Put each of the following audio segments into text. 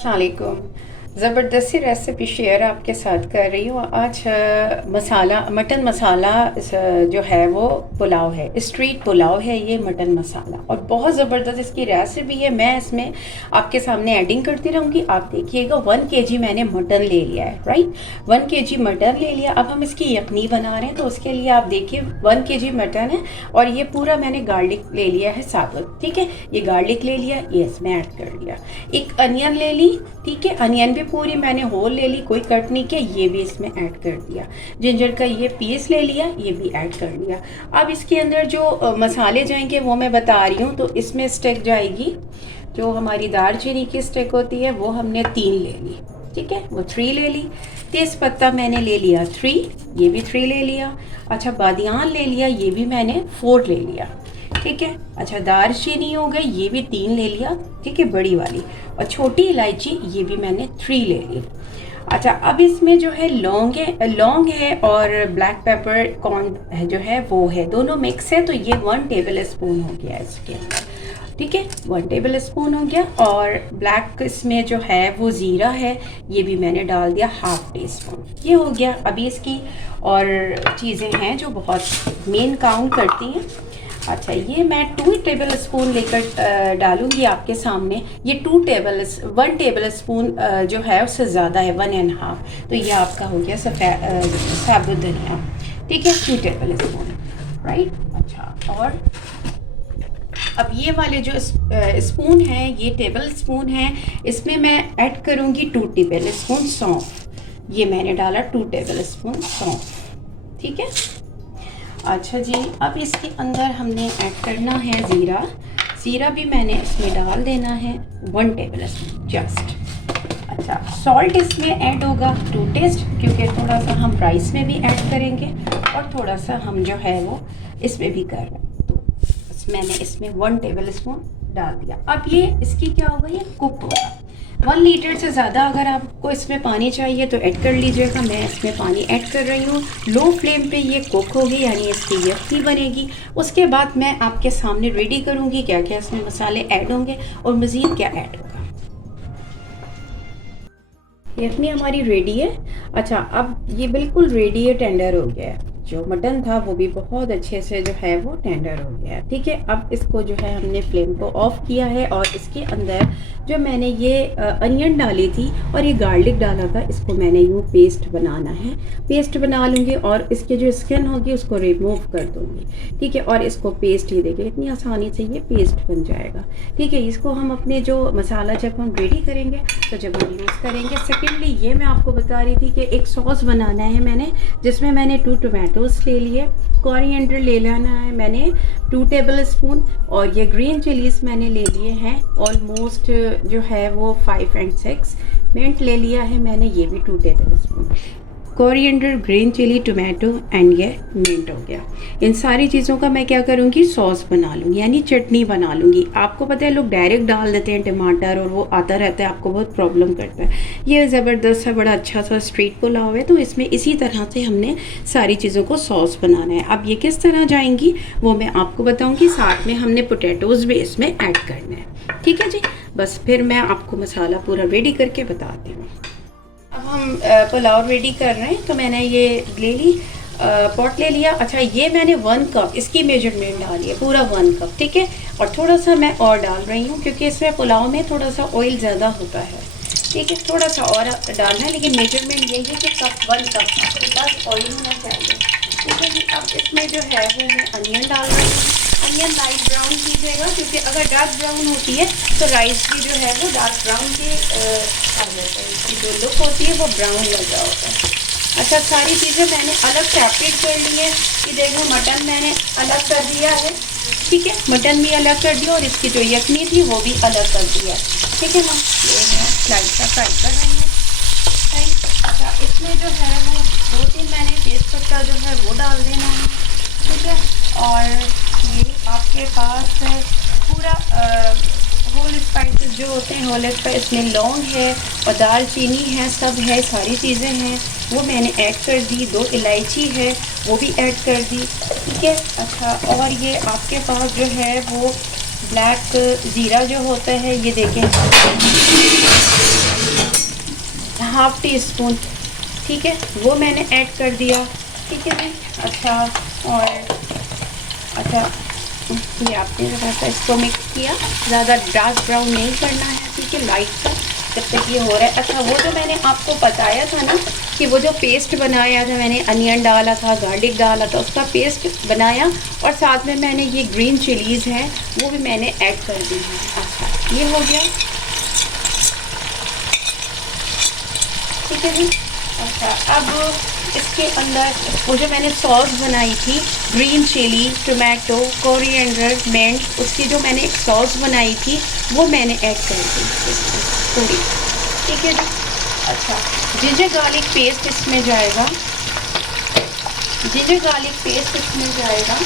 अस्सलाम वालेकुम। ज़बरदस्त सी रेसिपी शेयर आपके साथ कर रही हूँ आज। मटन मसाला जो है वो पुलाव है, स्ट्रीट पुलाव है ये मटन मसाला, और बहुत ज़बरदस्त इसकी रेसिपी है। मैं इसमें आपके सामने एडिंग करती रहूँगी, आप देखिएगा। 1 kg मैंने मटन ले लिया है, राइट। 1 kg मटन ले लिया। अब हम इसकी यखनी बना रहे हैं, तो उसके लिए आप देखिए 1 kg मटन है, और ये पूरा मैंने गार्लिक ले लिया है साबुत, ठीक है। ये गार्लिक ले लिया, ये इसमें ऐड कर लिया। एक अनियन ले ली, ठीक है। अनियन भी पूरी मैंने होल ले ली, कोई कट नहीं किया, ये भी इसमें ऐड कर दिया। जिंजर का ये पीस ले लिया, ये भी ऐड कर लिया। अब इसके अंदर जो मसाले जाएंगे वो मैं बता रही हूँ। तो इसमें स्टिक जाएगी, जो हमारी दालचीनी की स्टिक होती है, वो हमने 3 ले ली, ठीक है, वो 3 ले ली। तेज पत्ता मैंने ले लिया 3, ये भी 3 ले लिया। अच्छा, बादियान ले लिया, ये भी मैंने 4 ले लिया, ठीक है। अच्छा, दालचीनी हो गई, ये भी 3 ले लिया, ठीक है, बड़ी वाली। और छोटी इलायची ये भी मैंने 3 ले ली। अच्छा, अब इसमें जो है लौंग है और ब्लैक पेपर कॉर्न जो है वो है, दोनों मिक्स है। तो ये 1 टेबल स्पून हो गया इसके अंदर, ठीक है, 1 टेबल स्पून हो गया। और ब्लैक इसमें जो है वो ज़ीरा है, ये भी मैंने डाल दिया 1/2 टीस्पून, ये हो गया। अभी इसकी और चीज़ें हैं जो बहुत मेन काउंट करती हैं। अच्छा, ये मैं 2 टेबल स्पून लेकर डालूंगी आपके सामने। ये 1 टेबल स्पून जो है उससे ज़्यादा है, 1.5। तो ये आपका हो गया साबुत धनिया, ठीक है, 2 टेबल स्पून, राइट। अच्छा, और अब ये वाले जो स्पून हैं, ये टेबल स्पून हैं, इसमें मैं ऐड करूँगी 2 टेबल स्पून सौंफ। ये मैंने डाला 2 टेबल स्पून सौंफ, ठीक है। अच्छा जी, अब इसके अंदर हमने ऐड करना है ज़ीरा। ज़ीरा भी मैंने इसमें डाल देना है 1 टेबल स्पून जस्ट। अच्छा, सॉल्ट इसमें ऐड होगा टू टेस्ट, क्योंकि थोड़ा सा हम राइस में भी ऐड करेंगे और थोड़ा सा हम जो है वो इसमें भी कर रहे हैं। तो मैंने इसमें 1 टेबल स्पून डाल दिया। अब ये इसकी क्या होगा, ये कुक होगा। 1 लीटर से ज़्यादा अगर आपको इसमें पानी चाहिए तो ऐड कर लीजिएगा। मैं इसमें पानी ऐड कर रही हूँ। लो फ्लेम पे ये कुक होगी, यानी इसकी यखनी बनेगी। उसके बाद मैं आपके सामने रेडी करूँगी क्या क्या इसमें मसाले ऐड होंगे और मज़ीद क्या ऐड होगा। यखनी हमारी रेडी है। अच्छा, अब ये बिल्कुल रेडी है, टेंडर हो गया है। जो मटन था वो भी बहुत अच्छे से जो है वो टेंडर हो गया है, ठीक है। अब इसको जो है हमने फ्लेम को ऑफ किया है, और इसके अंदर जो मैंने ये अनियन डाली थी और ये गार्लिक डाला था, इसको मैंने यूँ पेस्ट बनाना है। पेस्ट बना लूँगी और इसके जो स्किन होगी उसको रिमूव कर दूँगी, ठीक है। और इसको पेस्ट ही देखिए इतनी आसानी से ये पेस्ट बन जाएगा, ठीक है। इसको हम अपने जो मसाला जब हम रेडी करेंगे तो जब हम यूज़ करेंगे। सेकेंडली, ये मैं आपको बता रही थी कि एक सॉस बनाना है मैंने, जिसमें मैंने 2 टोमेटोज़ ले लिए। कोरिएंडर ले लेना है मैंने 2 टेबल स्पून, और ये ग्रीन चिलीज मैंने ले लिए हैं ऑलमोस्ट जो है वो 5 और 6। मिंट ले लिया है मैंने, ये भी 2 tablespoon. Coriander, green chilli, tomato and ये मिंट हो गया। इन सारी चीज़ों का मैं क्या करूँगी, सॉस बना लूँगी, यानी चटनी बना लूँगी। आपको पता है लोग डायरेक्ट डाल देते हैं टमाटर और वो आता रहता है, आपको बहुत प्रॉब्लम करता है। ये ज़बरदस्त है, बड़ा अच्छा सा स्ट्रीट पुलाव है। तो इसमें इसी तरह से हमने सारी चीज़ों को सॉस बनाना है। अब ये किस तरह जाएंगी वो मैं आपको बताऊँगी। साथ में हमने पोटैटोज़ भी इसमें ऐड करना है, ठीक है जी। बस फिर मैं आपको मसाला पूरा रेडी करके बताती हूँ। अब हम पुलाव रेडी कर रहे हैं, तो मैंने ये ले ली, पॉट ले लिया। अच्छा, ये मैंने 1 कप इसकी मेजरमेंट डाली है, पूरा 1 कप, ठीक है। और थोड़ा सा मैं और डाल रही हूँ, क्योंकि इसमें पुलाव में थोड़ा सा ऑयल ज़्यादा होता है, ठीक है। थोड़ा सा और डालना है, लेकिन मेजरमेंट यही है कि 1 कप आपके पास ऑयल होना चाहिए, ठीक है जी। अब इसमें जो है वो मैं अनियन डाल रही हूँ। अनियन लाइट ब्राउन कीजिएगा, क्योंकि अगर डार्क ब्राउन होती है तो राइस भी जो है वो डार्क ब्राउन के आ जाता है, इसकी जो लुक होती है वो ब्राउन लग रहा होता है। अच्छा, सारी चीज़ें मैंने अलग सेपरेट कर ली है। कि देखो, मटन मैंने अलग कर दिया है, ठीक है, मटन भी अलग कर दिया, और इसकी जो यखनी थी वो भी अलग कर दिया, ठीक है ना। ये मैं स्लाइस का फ्राई कर रही हूँ, राइट। अच्छा, इसमें जो है वो 2-3 मैंने तेज पत्ता जो है वो डाल देना है, ठीक है। और ये आपके पास पूरा होल स्पाइसेस जो होते हैं, होल स्पाइस में लौंग है और दालचीनी है, सब है, सारी चीज़ें हैं, वो मैंने ऐड कर दी। 2 इलायची है, वो भी ऐड कर दी, ठीक है। अच्छा, और ये आपके पास जो है वो ब्लैक ज़ीरा जो होता है, ये देखें, हाफ टी स्पून, ठीक है, वो मैंने ऐड कर दिया, ठीक है जी। अच्छा, और अच्छा ये आपने ज़रा सा इसको मिक्स किया, ज़्यादा डार्क ब्राउन नहीं करना है, ठीक है, लाइट सा जब तक ये हो रहा है। अच्छा, वो जो मैंने आपको बताया था ना कि वो जो पेस्ट बनाया था मैंने, अनियन डाला था, गार्लिक डाला था, उसका पेस्ट बनाया, और साथ में मैंने ये ग्रीन चिलीज़ हैं वो भी मैंने ऐड कर दी है। अच्छा, ये हो गया, ठीक है जी। अच्छा, अब इसके अंदर वो जो मैंने सॉस बनाई थी, green chilli, tomato, coriander, mint, उसकी जो मैंने एक सॉस बनाई थी वो मैंने ऐड कर दी थोड़ी, ठीक है जी। अच्छा, जिंजर गार्लिक पेस्ट इसमें जाएगा, जिंजर गार्लिक पेस्ट इसमें जाएगा।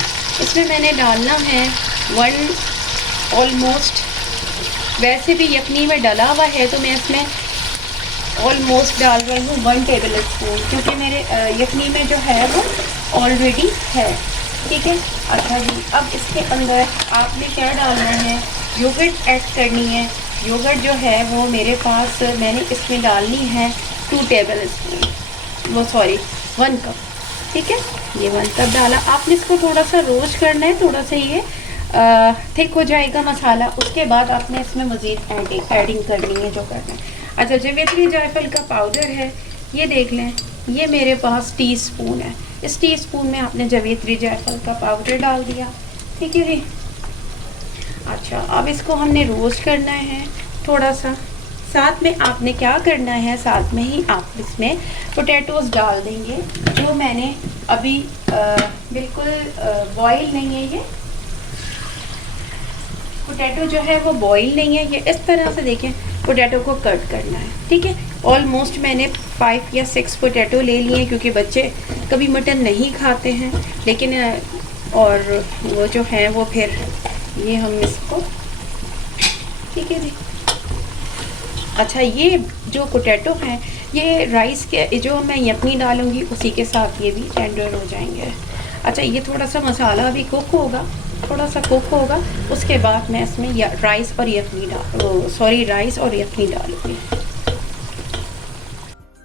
इसमें मैंने डालना है वन, ऑलमोस्ट, वैसे भी यखनी में डला हुआ है तो मैं इसमें ऑलमोस्ट डाल रही हूँ 1 टेबल स्पून, क्योंकि मेरे यखनी में जो है वो ऑलरेडी है, ठीक है। अच्छा जी, अब इसके अंदर आपने क्या डालना है, योगर्ट ऐड करनी है। योगर्ट जो है वो मेरे पास, मैंने इसमें डालनी है 2 टेबल स्पून, वो सॉरी 1 कप, ठीक है, ये 1 कप डाला। आपने इसको थोड़ा सा रोस्ट करना है, थोड़ा सा ये थिक हो जाएगा मसाला, उसके बाद आपने इसमें मज़ीद एडिंग करनी है जो करना है। अच्छा, जावित्री जायफल का पाउडर है, ये देख लें, ये मेरे पास टीस्पून है, इस टीस्पून में आपने जावित्री जायफल का पाउडर डाल दिया, ठीक है जी। अच्छा, अब इसको हमने रोस्ट करना है थोड़ा सा। साथ में आपने क्या करना है, साथ में ही आप इसमें पोटैटोज़ डाल देंगे, जो मैंने अभी बिल्कुल बॉयल नहीं है, ये पोटैटो जो है वो बॉईल नहीं है, ये इस तरह से देखें, पोटैटो को कट करना है, ठीक है। ऑलमोस्ट मैंने 5 या 6 पोटैटो ले लिए हैं, क्योंकि बच्चे कभी मटन नहीं खाते हैं, लेकिन और वो जो है वो फिर ये हम इसको, ठीक है जी। अच्छा, ये जो पोटैटो हैं ये राइस के जो मैं यखनी डालूँगी उसी के साथ ये भी टेंडर हो जाएंगे। अच्छा, ये थोड़ा सा मसाला अभी कुक होगा, थोड़ा सा कुक होगा, उसके बाद मैं इसमें राइस और यखनी राइस और यखनी डालूँगी।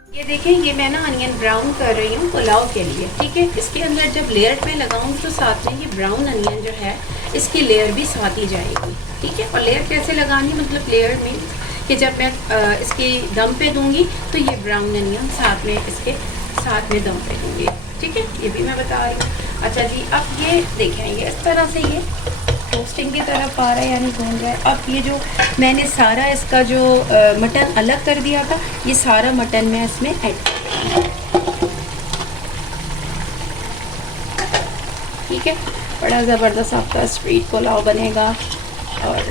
ये देखें, ये मैं ना अनियन ब्राउन कर रही हूँ पुलाव के लिए, ठीक है। इसके अंदर जब लेयर में लगाऊंगी तो साथ में ये ब्राउन अनियन जो है इसकी लेयर भी साथ ही जाएगी, ठीक है। और लेयर कैसे लगानी, मतलब लेयर में कि जब मैं इसकी दम पे दूंगी तो ये ब्राउन अनियन साथ में इसके साथ में दम पे दूंगी, ठीक है, ये भी मैं बता रही हूँ। अच्छा जी, अब ये देखें, ये इस तरह से ये रोस्टिंग की तरफ आ रहा है, यानी भून रहा है। अब ये जो मैंने सारा इसका जो मटन अलग कर दिया था, ये सारा मटन मैं इसमें ऐड कर, ठीक है। बड़ा ज़बरदस्त आपका स्ट्रीट पुलाव बनेगा। और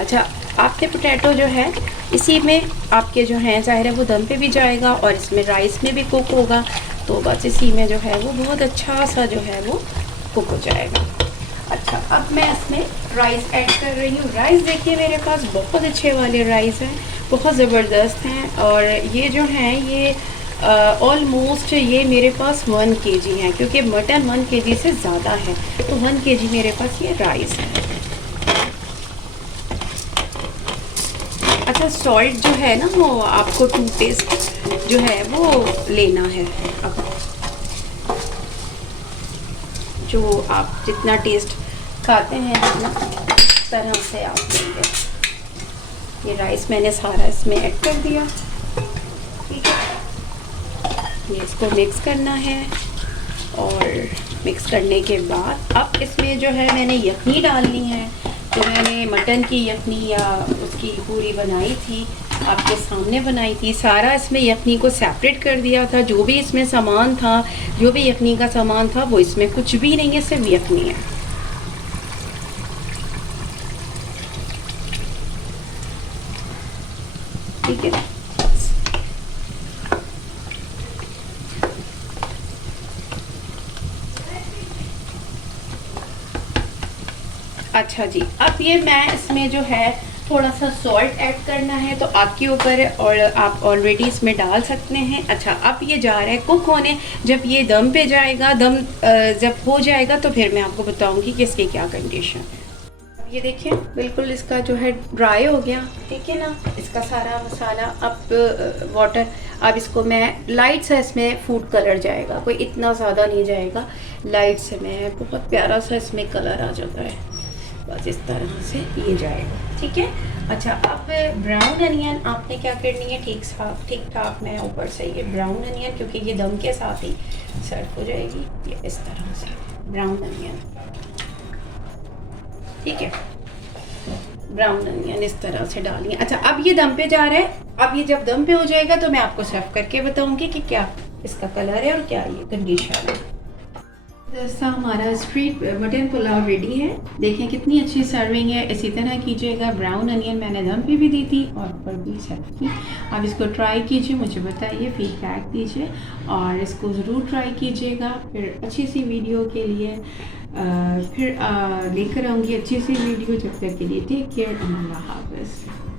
अच्छा, आपके पोटैटो जो है इसी में आपके जो हैं ज़ाहिर है वो दम पे भी जाएगा और इसमें राइस में भी कुक होगा, तो बस इसी में जो है वो बहुत अच्छा सा जो है वो कुक हो जाएगा। अच्छा, अब मैं इसमें राइस ऐड कर रही हूँ। राइस देखिए मेरे पास बहुत अच्छे वाले राइस हैं, बहुत ज़बरदस्त हैं, और ये जो हैं ये ऑलमोस्ट ये मेरे पास 1 kg हैं, क्योंकि मटन 1 kg से ज़्यादा है, तो 1 kg मेरे पास ये राइस है। अच्छा, सॉल्ट जो है ना वो आपको टूथपेस्ट जो है वो लेना है, अब जो आप जितना टेस्ट खाते हैं जितना तरह से आप लेंगे। ये राइस मैंने सारा इसमें ऐड कर दिया, ठीक है। ये इसको मिक्स करना है, और मिक्स करने के बाद अब इसमें जो है मैंने यखनी डालनी है। तो मैंने मटन की यखनी या उसकी पूरी बनाई थी, आपके सामने बनाई थी, सारा इसमें यखनी को सेपरेट कर दिया था। जो भी इसमें सामान था, जो भी यखनी का सामान था वो इसमें कुछ भी नहीं है, सिर्फ यखनी है। ठीक है, अच्छा जी, अब ये मैं इसमें जो है थोड़ा सा सॉल्ट ऐड करना है, तो आपके ऊपर है, और आप ऑलरेडी इसमें डाल सकते हैं। अच्छा, अब ये जा रहा है कुक होने। जब ये दम पे जाएगा, दम जब हो जाएगा तो फिर मैं आपको बताऊंगी कि इसकी क्या कंडीशन है। ये देखिए बिल्कुल इसका जो है ड्राई हो गया, ठीक है ना, इसका सारा मसाला। अब वाटर, अब इसको मैं लाइट सा, इसमें फूड कलर जाएगा, कोई इतना ज़्यादा नहीं जाएगा, लाइट से में बहुत प्यारा सा इसमें कलर आ जाता है, बस इस तरह से ये जाएगा, ठीक है। अच्छा, अब ब्राउन अनियन आपने क्या करनी है, ठीक ठाक मैं ऊपर से ये ब्राउन अनियन, क्योंकि ये दम के साथ ही सर्व हो जाएगी, ये इस तरह से ब्राउन अनियन, ठीक है, ब्राउन अनियन इस तरह से डालिए। अच्छा, अब ये दम पे जा रहा है, अब ये जब दम पे हो जाएगा तो मैं आपको सर्व करके बताऊंगी कि क्या इसका कलर है और क्या ये कंडीशन है। जैसा हमारा स्ट्रीट मटन पुलाव रेडी है, देखें कितनी अच्छी सर्विंग है। इसी तरह कीजिएगा, ब्राउन अनियन मैंने दम पे भी दी थी और ऊपर भी सर्व की। आप इसको ट्राई कीजिए, मुझे बताइए, फीडबैक दीजिए और इसको ज़रूर ट्राई कीजिएगा। फिर अच्छी सी वीडियो के लिए फिर लेकर आऊँगी अच्छी सी वीडियो। जब तक के लिए टेक केयर, अल्लाह हाफ़िज़।